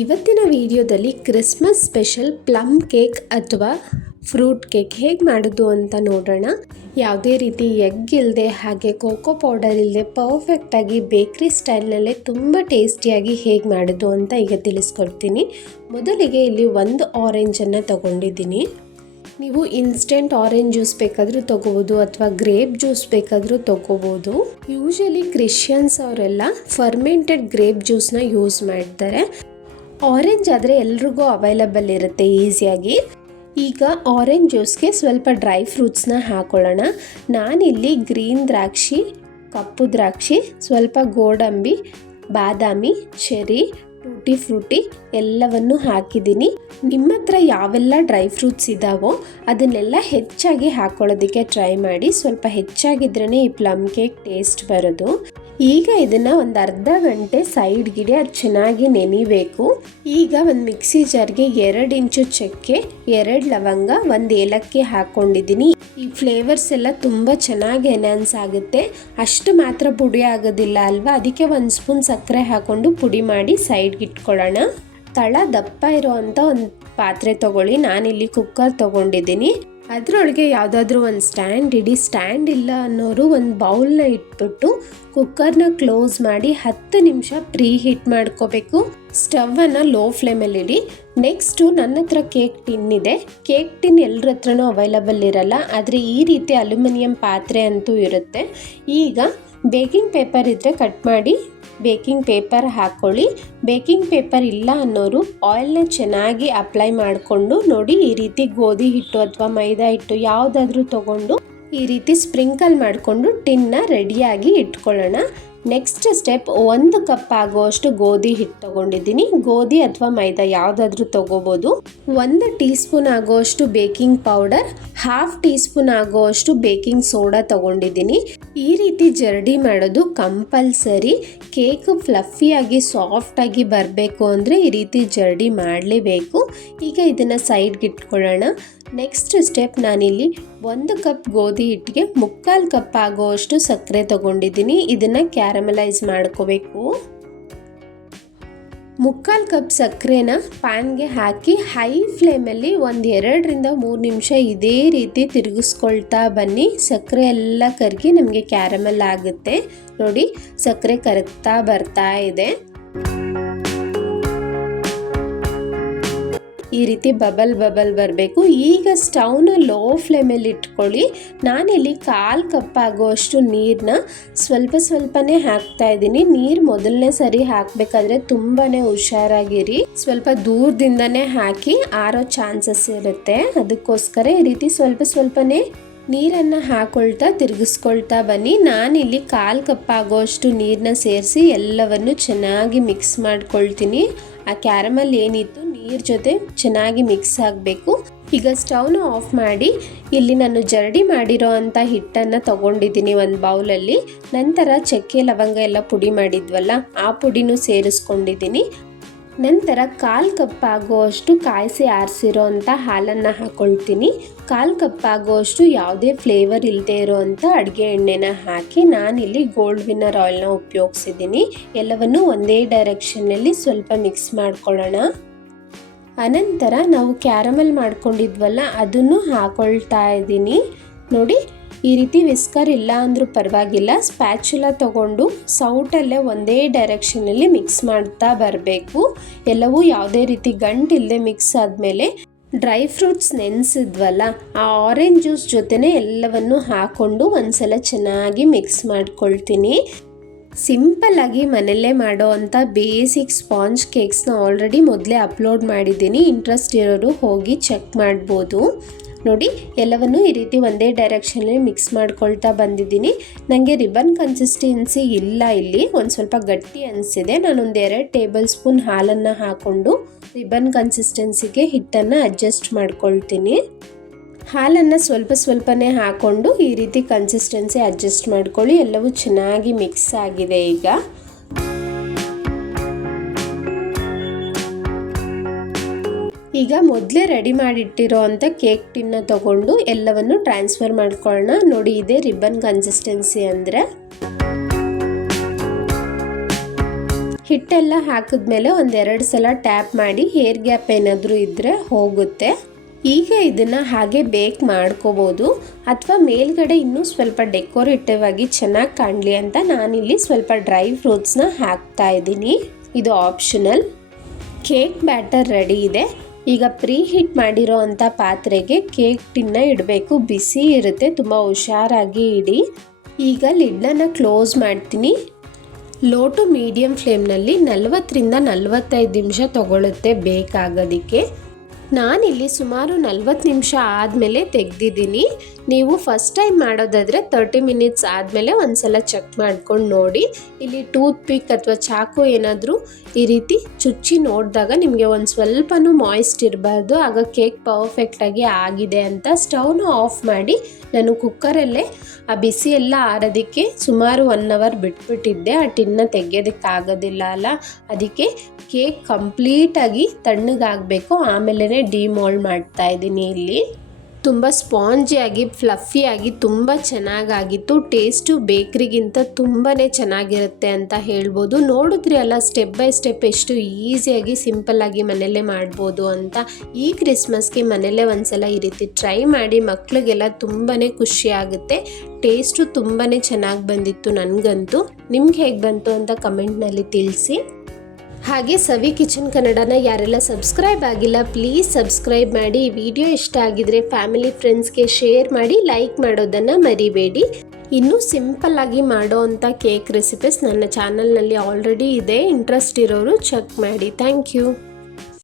ಇವತ್ತಿನ ವಿಡಿಯೋದಲ್ಲಿ Christmas special plum cake ಅಥವಾ ಫ್ರೂಟ್ ಕೇಕ್ ಹೇಗೆ ಮಾಡೋದು ಅಂತ ನೋಡೋಣ. ಯಾವುದೇ ರೀತಿ ಎಗ್ ಇಲ್ಲದೆ ಹಾಗೆ ಕೋಕೋ ಪೌಡರ್ ಇಲ್ಲದೆ ಪರ್ಫೆಕ್ಟಾಗಿ ಬೇಕ್ರಿ ಸ್ಟೈಲ್ನಲ್ಲೇ ತುಂಬ ಟೇಸ್ಟಿಯಾಗಿ ಹೇಗೆ ಮಾಡೋದು ಅಂತ ಈಗ ತಿಳಿಸ್ಕೊಡ್ತೀನಿ. ಮೊದಲಿಗೆ ಇಲ್ಲಿ ಒಂದು ಆರೆಂಜನ್ನು ತಗೊಂಡಿದ್ದೀನಿ. ನೀವು ಇನ್ಸ್ಟೆಂಟ್ ಆರೆಂಜ್ ಜ್ಯೂಸ್ ಬೇಕಾದರೂ ತೊಗೋಬೋದು ಅಥವಾ ಗ್ರೇಪ್ ಜ್ಯೂಸ್ ಬೇಕಾದರೂ ತೊಗೋಬೋದು. ಯೂಶಲಿ ಕ್ರಿಶ್ಚಿಯನ್ಸ್ ಅವರೆಲ್ಲ ಫರ್ಮೆಂಟೆಡ್ ಗ್ರೇಪ್ ಜ್ಯೂಸ್ನ ಯೂಸ್ ಮಾಡ್ತಾರೆ. ಆರೆಂಜ್ ಆದರೆ ಎಲ್ರಿಗೂ ಅವೈಲಬಲ್ ಇರುತ್ತೆ ಈಸಿಯಾಗಿ. ಈಗ ಆರೆಂಜ್ ಜ್ಯೂಸ್ಗೆ ಸ್ವಲ್ಪ ಡ್ರೈ ಫ್ರೂಟ್ಸ್ನ ಹಾಕೊಳ್ಳೋಣ. ನಾನಿಲ್ಲಿ ಗ್ರೀನ್ ದ್ರಾಕ್ಷಿ, ಕಪ್ಪು ದ್ರಾಕ್ಷಿ, ಸ್ವಲ್ಪ ಗೋಡಂಬಿ, ಬಾದಾಮಿ, ಚೆರಿ, ಟೂಟಿ ಫ್ರೂಟಿ ಎಲ್ಲವನ್ನು ಹಾಕಿದ್ದೀನಿ. ನಿಮ್ಮ ಹತ್ರ ಯಾವೆಲ್ಲ ಡ್ರೈ ಫ್ರೂಟ್ಸ್ ಇದ್ದಾವೋ ಅದನ್ನೆಲ್ಲ ಹೆಚ್ಚಾಗಿ ಹಾಕೊಳ್ಳೋದಕ್ಕೆ ಟ್ರೈ ಮಾಡಿ. ಸ್ವಲ್ಪ ಹೆಚ್ಚಾಗಿದ್ರೇ ಈ ಪ್ಲಮ್ ಕೇಕ್ ಟೇಸ್ಟ್ ಬರೋದು. ಈಗ ಇದನ್ನು ಒಂದು ಅರ್ಧ ಗಂಟೆ ಸೈಡ್ಗಿಡೆ ಅದು ಚೆನ್ನಾಗಿ ನೆನಿಬೇಕು. ಈಗ ಒಂದು ಮಿಕ್ಸಿ ಜಾರ್ಗೆ 2 ಇಂಚು ಚಕ್ಕೆ, 2 ಲವಂಗ, 1 ಏಲಕ್ಕಿ ಹಾಕ್ಕೊಂಡಿದ್ದೀನಿ. ಈ ಫ್ಲೇವರ್ಸ್ ಎಲ್ಲ ತುಂಬ ಚೆನ್ನಾಗಿ ಎನ್ಹಾನ್ಸ್ ಆಗುತ್ತೆ. ಅಷ್ಟು ಮಾತ್ರ ಪುಡಿ ಆಗೋದಿಲ್ಲ ಅಲ್ವಾ, ಅದಕ್ಕೆ 1 ಸ್ಪೂನ್ ಸಕ್ಕರೆ ಹಾಕ್ಕೊಂಡು ಪುಡಿ ಮಾಡಿ ಸೈಡ್ಗೆ ಇಟ್ಕೊಳ್ಳೋಣ. ತಳ ದಪ್ಪ ಇರೋವಂಥ ಒಂದು ಪಾತ್ರೆ ತೊಗೊಳ್ಳಿ. ನಾನಿಲ್ಲಿ ಕುಕ್ಕರ್ ತೊಗೊಂಡಿದ್ದೀನಿ. ಅದರೊಳಗೆ ಯಾವುದಾದ್ರೂ ಒಂದು ಸ್ಟ್ಯಾಂಡ್ ಇಡಿ. ಸ್ಟ್ಯಾಂಡ್ ಇಲ್ಲ ಅನ್ನೋರು ಒಂದು ಬೌಲ್ನ ಇಟ್ಬಿಟ್ಟು ಕುಕ್ಕರ್ನ ಕ್ಲೋಸ್ ಮಾಡಿ 10 ನಿಮಿಷ ಪ್ರೀ ಹೀಟ್ ಮಾಡ್ಕೋಬೇಕು. ಸ್ಟವನ್ನು ಲೋ ಫ್ಲೇಮಲ್ಲಿ ಇಡಿ. ನೆಕ್ಸ್ಟು ನನ್ನ ಹತ್ರ ಕೇಕ್ ಟಿನ್ ಇದೆ. ಕೇಕ್ ಟಿನ್ ಎಲ್ಲರ ಹತ್ರನೂ ಅವೈಲಬಲ್ ಇರಲ್ಲ, ಆದರೆ ಈ ರೀತಿ ಅಲ್ಯೂಮಿನಿಯಂ ಪಾತ್ರೆ ಅಂತೂ ಇರುತ್ತೆ. ಈಗ ಬೇಕಿಂಗ್ ಪೇಪರ್ ಇದ್ದರೆ ಕಟ್ ಮಾಡಿ ಬೇಕಿಂಗ್ ಪೇಪರ್ ಹಾಕ್ಕೊಳ್ಳಿ. ಬೇಕಿಂಗ್ ಪೇಪರ್ ಇಲ್ಲ ಅನ್ನೋರು ಆಯಿಲ್ನ ಚೆನ್ನಾಗಿ ಅಪ್ಲೈ ಮಾಡಿಕೊಂಡು ನೋಡಿ, ಈ ರೀತಿ ಗೋಧಿ ಹಿಟ್ಟು ಅಥವಾ ಮೈದಾ ಹಿಟ್ಟು ಯಾವುದಾದ್ರೂ ತೊಗೊಂಡು ಈ ರೀತಿ ಸ್ಪ್ರಿಂಕಲ್ ಮಾಡಿಕೊಂಡು ಟಿನ್ನ ರೆಡಿಯಾಗಿ ಇಟ್ಕೊಳ್ಳೋಣ. ನೆಕ್ಸ್ಟ್ ಸ್ಟೆಪ್ 1 ಕಪ್ ಆಗುವಷ್ಟು ಗೋಧಿ ಹಿಟ್ಟು ತೊಗೊಂಡಿದ್ದೀನಿ. ಗೋಧಿ ಅಥವಾ ಮೈದಾ ಯಾವುದಾದ್ರೂ ತೊಗೋಬೋದು. 1 ಟೀ ಸ್ಪೂನ್ ಆಗುವಷ್ಟು ಬೇಕಿಂಗ್ ಪೌಡರ್, 1/2 ಟೀ ಸ್ಪೂನ್ ಆಗುವಷ್ಟು ಬೇಕಿಂಗ್ ಸೋಡಾ ತೊಗೊಂಡಿದ್ದೀನಿ. ಈ ರೀತಿ ಜರಡಿ ಮಾಡೋದು ಕಂಪಲ್ಸರಿ. ಕೇಕ್ ಫ್ಲಫಿಯಾಗಿ ಸಾಫ್ಟಾಗಿ ಬರಬೇಕು ಅಂದರೆ ಈ ರೀತಿ ಜರಡಿ ಮಾಡಲೇಬೇಕು. ಈಗ ಇದನ್ನು ಸೈಡ್ಗೆ ಇಟ್ಕೊಳ್ಳೋಣ. ನೆಕ್ಸ್ಟ್ ಸ್ಟೆಪ್, ನಾನಿಲ್ಲಿ 1 ಕಪ್ ಗೋಧಿ ಹಿಟ್ಟಿಗೆ 3/4 ಕಪ್ ಆಗುವಷ್ಟು ಸಕ್ಕರೆ ತೊಗೊಂಡಿದ್ದೀನಿ. ಇದನ್ನು ಕ್ಯಾರಮಲೈಸ್ ಮಾಡ್ಕೋಬೇಕು. 3/4 ಕಪ್ ಸಕ್ಕರೆನ ಪ್ಯಾನ್ಗೆ ಹಾಕಿ ಹೈ ಫ್ಲೇಮಲ್ಲಿ 2 ರಿಂದ 3 ನಿಮಿಷ ಇದೇ ರೀತಿ ತಿರುಗಿಸ್ಕೊಳ್ತಾ ಬನ್ನಿ. ಸಕ್ಕರೆ ಎಲ್ಲ ಕರಗಿ ನಮಗೆ ಕ್ಯಾರಮಲ್ ಆಗುತ್ತೆ. ನೋಡಿ, ಸಕ್ಕರೆ ಕರಗ್ತಾ ಬರ್ತಾ ಇದೆ. ಈ ರೀತಿ ಬಬಲ್ ಬರಬೇಕು. ಈಗ ಸ್ಟವ್ನ ಲೋ ಫ್ಲೇಮಲ್ಲಿ ಇಟ್ಕೊಳ್ಳಿ. ನಾನಿಲ್ಲಿ 1/4 ಕಪ್ ಆಗುವಷ್ಟು ನೀರನ್ನ ಸ್ವಲ್ಪನೇ ಹಾಕ್ತಾ ಇದ್ದೀನಿ. ನೀರು ಮೊದಲನೇ ಸರಿ ಹಾಕಬೇಕಾದ್ರೆ ತುಂಬಾ ಹುಷಾರಾಗಿರಿ. ಸ್ವಲ್ಪ ದೂರದಿಂದನೇ ಹಾಕಿ ಆರೋ ಚಾನ್ಸಸ್ ಇರುತ್ತೆ. ಅದಕ್ಕೋಸ್ಕರ ಈ ರೀತಿ ಸ್ವಲ್ಪನೇ ನೀರನ್ನು ಹಾಕೊಳ್ತಾ ತಿರುಗಿಸ್ಕೊಳ್ತಾ ಬನ್ನಿ. ನಾನಿಲ್ಲಿ 1/4 ಕಪ್ ಆಗೋಷ್ಟು ನೀರನ್ನ ಸೇರಿಸಿ ಎಲ್ಲವನ್ನು ಚೆನ್ನಾಗಿ ಮಿಕ್ಸ್ ಮಾಡ್ಕೊಳ್ತೀನಿ. ಆ ಕ್ಯಾರಮಲ್ ಏನಿತ್ತು ನೀರ್ ಜೊತೆ ಚೆನ್ನಾಗಿ ಮಿಕ್ಸ್ ಆಗಬೇಕು. ಈಗ ಸ್ಟವ್ನ ಆಫ್ ಮಾಡಿ ಇಲ್ಲಿ ನಾನು ಜರಡಿ ಮಾಡಿರೋ ಅಂಥ ಹಿಟ್ಟನ್ನು ತಗೊಂಡಿದ್ದೀನಿ ಒಂದು ಬೌಲಲ್ಲಿ. ನಂತರ ಚಕ್ಕೆ ಲವಂಗ ಎಲ್ಲ ಪುಡಿ ಮಾಡಿದ್ವಲ್ಲ ಆ ಪುಡಿನೂ ಸೇರಿಸ್ಕೊಂಡಿದ್ದೀನಿ. ನಂತರ 1/4 ಕಪ್ ಆಗುವಷ್ಟು ಕಾಯಿಸಿ ಆರಿಸಿರೋ ಅಂಥ ಹಾಲನ್ನು ಹಾಕ್ಕೊಳ್ತೀನಿ. 1/4 ಕಪ್ ಆಗುವಷ್ಟು ಯಾವುದೇ ಫ್ಲೇವರ್ ಇಲ್ಲದೆ ಇರೋವಂಥ ಅಡುಗೆ ಎಣ್ಣೆನ ಹಾಕಿ ನಾನಿಲ್ಲಿ ಗೋಲ್ಡ್ ವಿನ್ನರ್ ಆಯಿಲ್ನ ಉಪಯೋಗಿಸಿದ್ದೀನಿ. ಎಲ್ಲವನ್ನು ಒಂದೇ ಡೈರೆಕ್ಷನ್ನಲ್ಲಿ ಸ್ವಲ್ಪ ಮಿಕ್ಸ್ ಮಾಡ್ಕೊಳ್ಳೋಣ. ಅನಂತರ ನಾವು ಕ್ಯಾರಮಲ್ ಮಾಡ್ಕೊಂಡಿದ್ವಲ್ಲ ಅದನ್ನು ಹಾಕೊಳ್ತಾ ಇದ್ದೀನಿ. ನೋಡಿ, ಈ ರೀತಿ ವಿಸ್ಕರ್ ಇಲ್ಲ ಅಂದರೂ ಪರವಾಗಿಲ್ಲ, ಸ್ಪ್ಯಾಚುಲಾ ತಗೊಂಡು ಸೌಟಲ್ಲೇ ಒಂದೇ ಡೈರೆಕ್ಷನಲ್ಲಿ ಮಿಕ್ಸ್ ಮಾಡ್ತಾ ಬರಬೇಕು. ಎಲ್ಲವೂ ಯಾವುದೇ ರೀತಿ ಗಂಟಿಲ್ಲದೆ ಮಿಕ್ಸ್ ಆದಮೇಲೆ ಡ್ರೈ ಫ್ರೂಟ್ಸ್ ನೆನೆಸಿದ್ವಲ್ಲ ಆ ಆರೆಂಜ್ ಜ್ಯೂಸ್ ಜೊತೆನೇ ಎಲ್ಲವನ್ನು ಹಾಕ್ಕೊಂಡು ಒಂದ್ಸಲ ಚೆನ್ನಾಗಿ ಮಿಕ್ಸ್ ಮಾಡ್ಕೊಳ್ತೀನಿ. ಸಿಂಪಲ್ಲಾಗಿ ಮನೆಯಲ್ಲೇ ಮಾಡೋ ಅಂಥ ಬೇಸಿಕ್ ಸ್ಪಾಂಜ್ ಕೇಕ್ಸ್ನ ಆಲ್ರೆಡಿ ಮೊದಲೇ ಅಪ್ಲೋಡ್ ಮಾಡಿದ್ದೀನಿ. ಇಂಟ್ರೆಸ್ಟ್ ಇರೋರು ಹೋಗಿ ಚೆಕ್ ಮಾಡ್ಬೋದು. ನೋಡಿ, ಎಲ್ಲವನ್ನು ಈ ರೀತಿ ಒಂದೇ ಡೈರೆಕ್ಷನಲ್ಲಿ ಮಿಕ್ಸ್ ಮಾಡ್ಕೊಳ್ತಾ ಬಂದಿದ್ದೀನಿ. ನನಗೆ ರಿಬನ್ ಕನ್ಸಿಸ್ಟೆನ್ಸಿ ಇಲ್ಲ, ಇಲ್ಲಿ ಒಂದು ಸ್ವಲ್ಪ ಗಟ್ಟಿ ಅನಿಸಿದೆ. ನಾನೊಂದು 2 ಟೇಬಲ್ ಸ್ಪೂನ್ ಹಾಲನ್ನು ಹಾಕ್ಕೊಂಡು ರಿಬನ್ ಕನ್ಸಿಸ್ಟೆನ್ಸಿಗೆ ಹಿಟ್ಟನ್ನು ಅಡ್ಜಸ್ಟ್ ಮಾಡ್ಕೊಳ್ತೀನಿ. ಹಾಲನ್ನು ಸ್ವಲ್ಪನೇ ಹಾಕ್ಕೊಂಡು ಈ ರೀತಿ ಕನ್ಸಿಸ್ಟೆನ್ಸಿ ಅಡ್ಜಸ್ಟ್ ಮಾಡ್ಕೊಳ್ಳಿ. ಎಲ್ಲವೂ ಚೆನ್ನಾಗಿ ಮಿಕ್ಸ್ ಆಗಿದೆ. ಈಗ ಮೊದಲೇ ರೆಡಿ ಮಾಡಿಟ್ಟಿರೋ ಅಂಥ ಕೇಕ್ ಟಿನ್ನ ತಗೊಂಡು ಎಲ್ಲವನ್ನು ಟ್ರಾನ್ಸ್ಫರ್ ಮಾಡ್ಕೊಳ್ಳೋಣ. ನೋಡಿ, ಇದೇ ರಿಬನ್ ಕನ್ಸಿಸ್ಟೆನ್ಸಿ ಅಂದರೆ. ಹಿಟ್ಟೆಲ್ಲ ಹಾಕಿದ್ಮೇಲೆ ಒಂದೆರಡು ಸಲ ಟ್ಯಾಪ್ ಮಾಡಿ ಹೇರ್ ಗ್ಯಾಪ್ ಏನಾದರೂ ಇದ್ದರೆ ಹೋಗುತ್ತೆ. ಈಗ ಇದನ್ನು ಹಾಗೆ ಬೇಕ್ ಮಾಡ್ಕೋಬೋದು, ಅಥವಾ ಮೇಲ್ಗಡೆ ಇನ್ನೂ ಸ್ವಲ್ಪ ಡೆಕೋರೇಟಿವ್ ಆಗಿ ಚೆನ್ನಾಗಿ ಕಾಣಲಿ ಅಂತ ನಾನಿಲ್ಲಿ ಸ್ವಲ್ಪ ಡ್ರೈ ಫ್ರೂಟ್ಸ್ನ ಹಾಕ್ತಾ ಇದ್ದೀನಿ. ಇದು ಆಪ್ಷನಲ್. ಕೇಕ್ ಬ್ಯಾಟರ್ ರೆಡಿ ಇದೆ. ಈಗ ಪ್ರೀ ಹೀಟ್ ಮಾಡಿರೋ ಅಂಥ ಪಾತ್ರೆಗೆ ಕೇಕ್ ಟಿನ್ನ ಇಡಬೇಕು. ಬಿಸಿ ಇರುತ್ತೆ, ತುಂಬ ಹುಷಾರಾಗಿ ಇಡಿ. ಈಗ ಲಿಡ್ಡನ್ನು ಕ್ಲೋಸ್ ಮಾಡ್ತೀನಿ. ಲೋ ಟು ಮೀಡಿಯಮ್ ಫ್ಲೇಮ್ನಲ್ಲಿ 40ರಿಂದ 45 ನಿಮಿಷ ತಗೊಳ್ಳುತ್ತೆ ಬೇಕಾಗೋದಕ್ಕೆ. ನಾನಿಲ್ಲಿ ಸುಮಾರು 40 ನಿಮಿಷ ಆದಮೇಲೆ ತೆಗೆದಿದ್ದೀನಿ. ನೀವು ಫಸ್ಟ್ ಟೈಮ್ ಮಾಡೋದಾದರೆ 30 ಮಿನಿಟ್ಸ್ ಆದಮೇಲೆ ಒಂದ್ಸಲ ಚೆಕ್ ಮಾಡ್ಕೊಂಡು ನೋಡಿ. ಇಲ್ಲಿ ಟೂತ್ ಪಿಕ್ ಅಥವಾ ಚಾಕು ಏನಾದರೂ ಈ ರೀತಿ ಚುಚ್ಚಿ ನೋಡಿದಾಗ ನಿಮಗೆ ಒಂದು ಸ್ವಲ್ಪನೂ ಮಾಯ್ಸ್ಟ್ ಇರಬಾರ್ದು, ಆಗ ಕೇಕ್ ಪರ್ಫೆಕ್ಟಾಗಿ ಆಗಿದೆ ಅಂತ. ಸ್ಟವ್ನ ಆಫ್ ಮಾಡಿ ನಾನು ಕುಕ್ಕರಲ್ಲೇ ಆ ಬಿಸಿ ಎಲ್ಲ ಆರೋದಕ್ಕೆ ಸುಮಾರು 1 ಅವರ್ ಬಿಟ್ಬಿಟ್ಟಿದ್ದೆ. ಆ ಟಿನ್ನ ತೆಗೆಯೋದಕ್ಕಾಗೋದಿಲ್ಲ ಅಲ್ಲ, ಅದಕ್ಕೆ ಕೇಕ್ ಕಂಪ್ಲೀಟಾಗಿ ತಣ್ಣಗಾಗಬೇಕು, ಆಮೇಲೆ ಡಿಮೋಲ್ಡ್ ಮಾಡ್ತಾ ಇದ್ದೀನಿ. ಇಲ್ಲಿ ತುಂಬ ಸ್ಪಾಂಜಿಯಾಗಿ ಫ್ಲಫಿಯಾಗಿ ತುಂಬ ಚೆನ್ನಾಗಾಗಿತ್ತು. ಟೇಸ್ಟು ಬೇಕ್ರಿಗಿಂತ ತುಂಬಾ ಚೆನ್ನಾಗಿರುತ್ತೆ ಅಂತ ಹೇಳ್ಬೋದು. ನೋಡಿದ್ರಿ ಅಲ್ಲ ಸ್ಟೆಪ್ ಬೈ ಸ್ಟೆಪ್ ಎಷ್ಟು ಈಸಿಯಾಗಿ ಸಿಂಪಲ್ಲಾಗಿ ಮನೆಯಲ್ಲೇ ಮಾಡ್ಬೋದು ಅಂತ. ಈ ಕ್ರಿಸ್ಮಸ್ಗೆ ಮನೆಯಲ್ಲೇ ಒಂದ್ಸಲ ಈ ರೀತಿ ಟ್ರೈ ಮಾಡಿ, ಮಕ್ಕಳಿಗೆಲ್ಲ ತುಂಬಾ ಖುಷಿ ಆಗುತ್ತೆ. ಟೇಸ್ಟು ತುಂಬಾ ಚೆನ್ನಾಗಿ ಬಂದಿತ್ತು ನನಗಂತೂ. ನಿಮ್ಗೆ ಹೇಗೆ ಬಂತು ಅಂತ ಕಮೆಂಟ್ನಲ್ಲಿ ತಿಳಿಸಿ. ಹಾಗೆ ಸವಿ ಕಿಚನ್ ಕನ್ನಡನ ಯಾರೆಲ್ಲ ಸಬ್ಸ್ಕ್ರೈಬ್ ಆಗಿಲ್ಲ ಪ್ಲೀಸ್ ಸಬ್ಸ್ಕ್ರೈಬ್ ಮಾಡಿ. ಈ ವಿಡಿಯೋ ಇಷ್ಟ ಆಗಿದ್ರೆ ಫ್ಯಾಮಿಲಿ ಫ್ರೆಂಡ್ಸ್ಗೆ ಶೇರ್ ಮಾಡಿ, ಲೈಕ್ ಮಾಡೋದನ್ನು ಮರಿಬೇಡಿ. ಇನ್ನೂ ಸಿಂಪಲ್ಲಾಗಿ ಮಾಡೋ ಅಂಥ ಕೇಕ್ ರೆಸಿಪೀಸ್ ನನ್ನ ಚಾನಲ್ನಲ್ಲಿ ಆಲ್ರೆಡಿ ಇದೆ, ಇಂಟ್ರೆಸ್ಟ್ ಇರೋರು ಚೆಕ್ ಮಾಡಿ. Thank you.